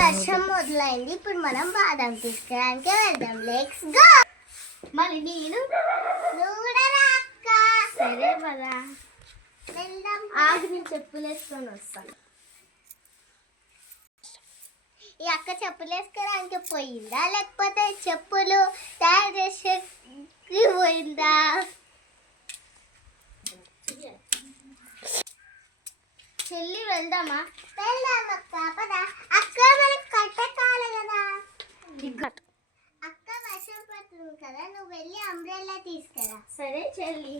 వర్షం మొదలైంది. ఇప్పుడు మనం బాదం తీసుకురానికి వెళ్దాం. Let's go. మళ్ళీ నేను నువ్వు కూడా రా అక్క. సరే పదా వెళ్దాం. ఆగి నేను చెప్పులు వేసుకొని వస్తాను. ఈ అక్క చెప్పులు వేసుకోవడానికి పోయిందా లేకపోతే చెప్పులు తయారు చేసే పోయిందా? చెల్లి వెళ్దామా? వెళ్దాం అక్క. పద అక్క, మనకి కట్టకాలి కదా. అక్క వర్షం పడుతుంది కదా, నువ్వు వెళ్ళి అంబ్రెల్లా తీసుకురా. సరే చెల్లి.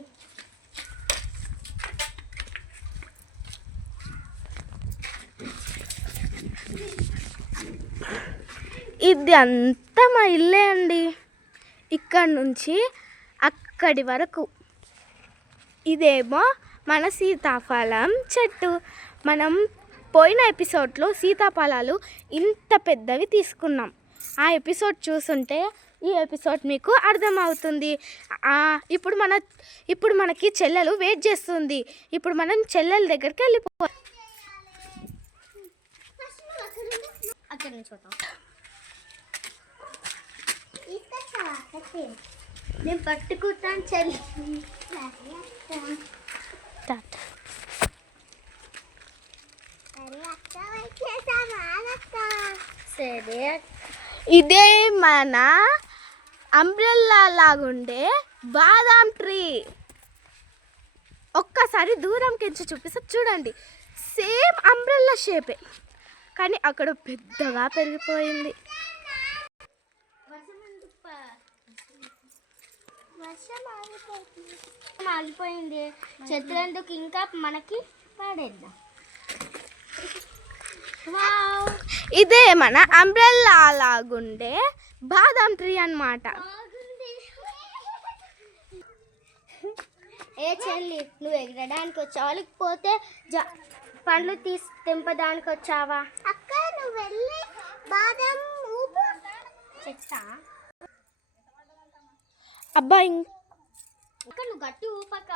ఇది అంతా మా ఇల్లే అండి. ఇక్కడ నుంచి అక్కడి వరకు ఇదేమో మన సీతాఫలం చెట్టు. మనం పోయిన ఎపిసోడ్లో సీతాఫలాలు ఇంత పెద్దవి తీసుకున్నాం. ఆ ఎపిసోడ్ చూసుంటే ఈ ఎపిసోడ్ మీకు అర్థమవుతుంది. ఇప్పుడు మనకి చెల్లెలు వెయిట్ చేస్తుంది. ఇప్పుడు మనం చెల్లెల దగ్గరికి వెళ్ళిపోవాలి. అక్కడ నుంచి చూద్దాం. నేను పట్టుకుంటాను చెల్లి. సరే. ఇదే మన అంబ్రెల్లా లాగుండే బాదాం ట్రీ. ఒక్కసారి దూరంకించి చూపిస్తే చూడండి, సేమ్ అంబ్రెల్లా షేపే, కానీ అక్కడ పెద్దగా పెరిగిపోయింది. ఆగిపోయింది. చెట్లందుకు ఇంకా మనకి పాడేద్దాం. ఇదే మన అంబ్రెల్లా లాగుండే బాదాం ట్రీ అన్నమాట. ఏ చెల్లి, నువ్వు ఎగరడానికి వచ్చావా లేకపోతే పండ్లు తెంపడానికి వచ్చావా? అక్క నువ్వు వెళ్ళి బాదం ఊపు చెట్టా. అబ్బా, ఇంకా నువ్వు గట్టి ఊపక.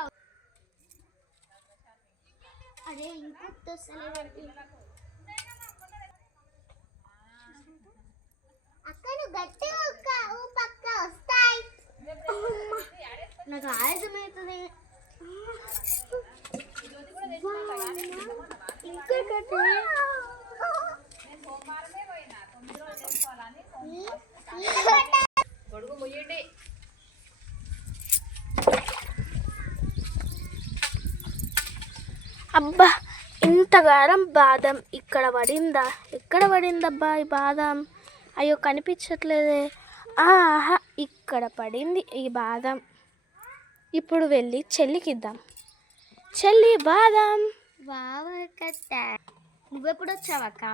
అదే ఇంకొక అక్క నువ్వు గట్టి ఊపక్క వస్తాయి. నాకు ఆయాసమవుతుంది. ఇంకా గట్టి అబ్బా, ఇంతగారం బాదం ఇక్కడ పడిందా? ఎక్కడ పడిందబ్బా ఈ బాదం? అయ్యో కనిపించట్లేదే. ఆహా, ఇక్కడ పడింది ఈ బాదం. ఇప్పుడు వెళ్ళి చెల్లికి ఇద్దాం. చెల్లి, బాదం. బావకట్ట. నువ్వెప్పుడు వచ్చావక్క?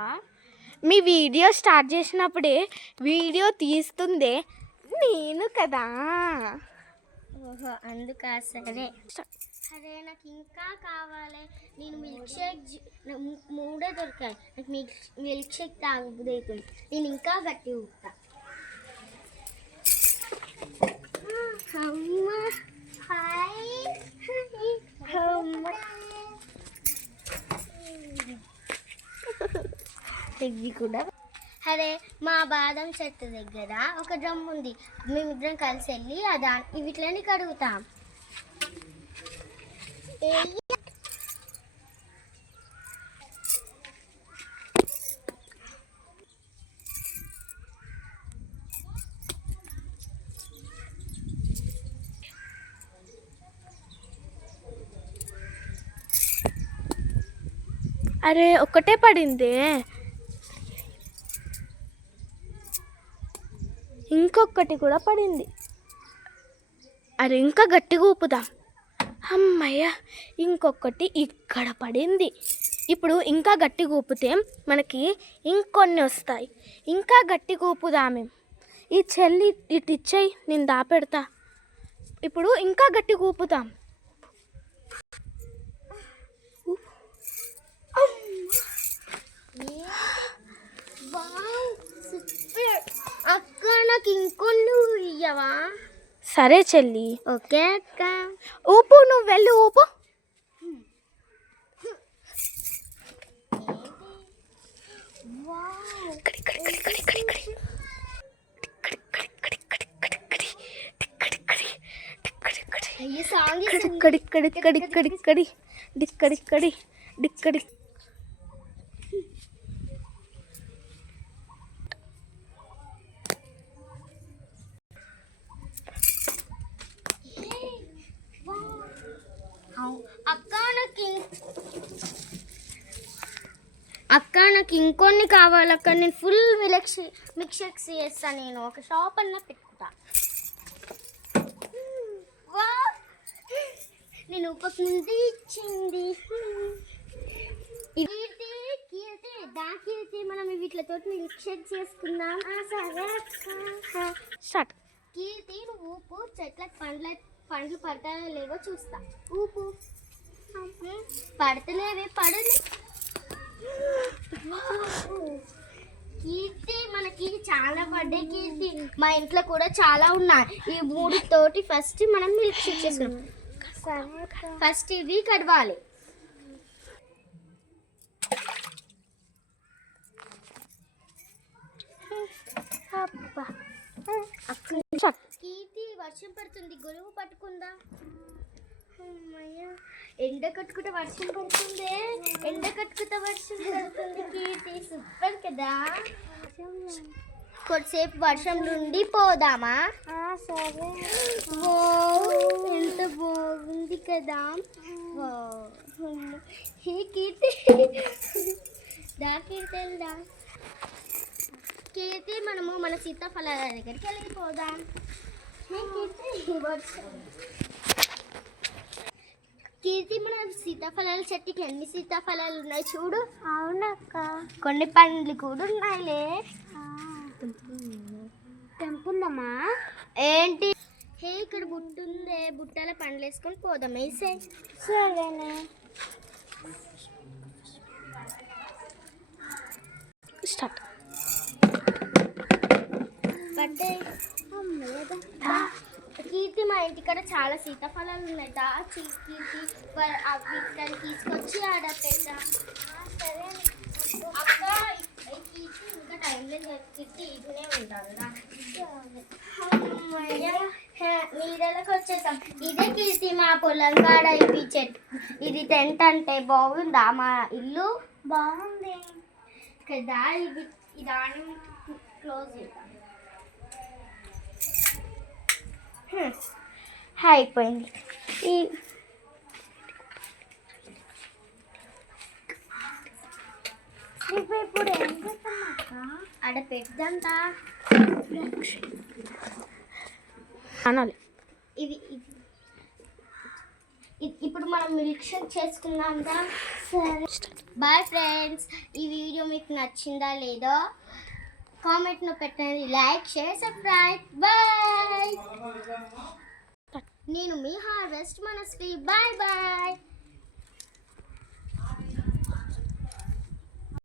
మీ వీడియో స్టార్ట్ చేసినప్పుడే వీడియో తీస్తుందే నేను కదా. ఓహో, అందుకా. సరే సరే, నాకు ఇంకా కావాలి. నేను మిల్క్ షేక్ మూడే దొరికాయి. నాకు మిల్క్ షేక్ తాగుతుంది. నేను ఇంకా గట్టి ఊపుతా. ఇవి కూడా. అరే, మా బాదం చెట్టు దగ్గర ఒక డ్రమ్ ఉంది. మేమిద్దరం కలిసి వెళ్ళి వీటిని కడుగుతాం. అరే, ఒక్కటే పడిందే. ఇంకొకటి కూడా పడింది. అరే, ఇంకా గట్టిగా ఊపుదాం. అమ్మయ్య, ఇంకొకటి ఇక్కడ పడింది. ఇప్పుడు ఇంకా గట్టిగా ఊపితే మనకి ఇంకొన్ని వస్తాయి. ఇంకా గట్టిగా ఊపుదామే. ఈ చెల్లి ఇటు ఇచ్చేయి, నేను దాపెడతా. ఇప్పుడు ఇంకా గట్టిగా ఊపుతాం. అక్క, నాకు ఇంకొన్ని ఇయ్యవా? సరే చెల్లి. ఓకే అక్క. ఊపు, నువ్వు వెళ్ళి ఊపు. ఈ సాంగ్ అక్క నాకు ఇంకొన్ని కావాలక్క. నేను ఫుల్ మిక్సర్స్ చేస్తాను. నేను ఒక షాప్ అన్నా పెట్టుకుంటా. నేను ఒక ముందు ఇచ్చింది కీర్తి మనం వీటితో మిల్క్ షేక్ చేసుకుందాం. స్టార్ట్. కీర్తి నువ్వు ఊపు, చెట్లకు పండ్లు పడతాయో లేవో చూస్తా. ఊపు. పడతలేవే, పడలే. కీర్తి మనకి చాలా పడ్డాయి కీర్తి. మా ఇంట్లో కూడా చాలా ఉన్నాయి. ఈ 3 తోటి ఫస్ట్ మనం మిల్క్ షేక్ చేసుకున్నాం. ఫస్ట్ ఇవి కడవాలి. కీర్తి వర్షం పడుతుంది, గొలుగు పట్టుకుందా. ఎండ కట్టుకుంటే వర్షం పడుతుంది. ఎండ కట్టుకుంటే వర్షం పడుతుంది. కీర్తి సూపర్ కదా. కొద్దిసేపు వర్షం నుండి పోదామా? సరే. ఎంత బాగుంది కదా. హే కీర్తి, దా కీర్తి వెళ్దాం. కీర్తి మనము మన సీతాఫలాల దగ్గరికి వెళ్ళిపోదాం. కీర్తి మన సీతాఫలాల చెట్టుకి ఎన్ని సీతాఫలాలు ఉన్నాయి చూడు. అవునక్క. కొన్ని పండ్లు కూడా ఉన్నాయిలే. తెంపుందమ్మా. ఏంటి? హే ఇక్కడ బుట్ట ఉందే, బుట్టల పండ్లు వేసుకొని పోదాం. వేసే. సరేనే. స్టార్ట్. కీర్తి మా ఇంటికాడ చాలా సీతాఫలాలు ఉన్నాయి. దా కీర్తి అవి ఇక్కడ తీసుకొచ్చి ఆడ పెట్టా. సరే అక్క. కీర్తి ఇంకా టైం లేదు. కీర్తి ఇదినే ఉంటారు. నీళ్ళకి వచ్చేసాం. ఇదే కీర్తి మా పొలం కాడ ఇవి చెట్టు. ఇది టెంట్ అంటే బాగుందా మా ఇల్లు? బాగుంది కదా. ఇది దాని క్లోజ్ చేద్దాం. అయిపోయింది. ఇప్పుడు ఏం చేస్తామక్క? ఆడ పెద్దంతా అనాలి. ఇది ఇప్పుడు మనం మిల్క్ షేక్ చేసుకుందాం. సరే. Bye friends. ఈ వీడియో మీకు నచ్చిందా లేదో కామెంట్ను పెట్టండి. Like, share, subscribe. బాయ్. నేను మీ హార్వెస్ట్ మనస్వి. Bye bye.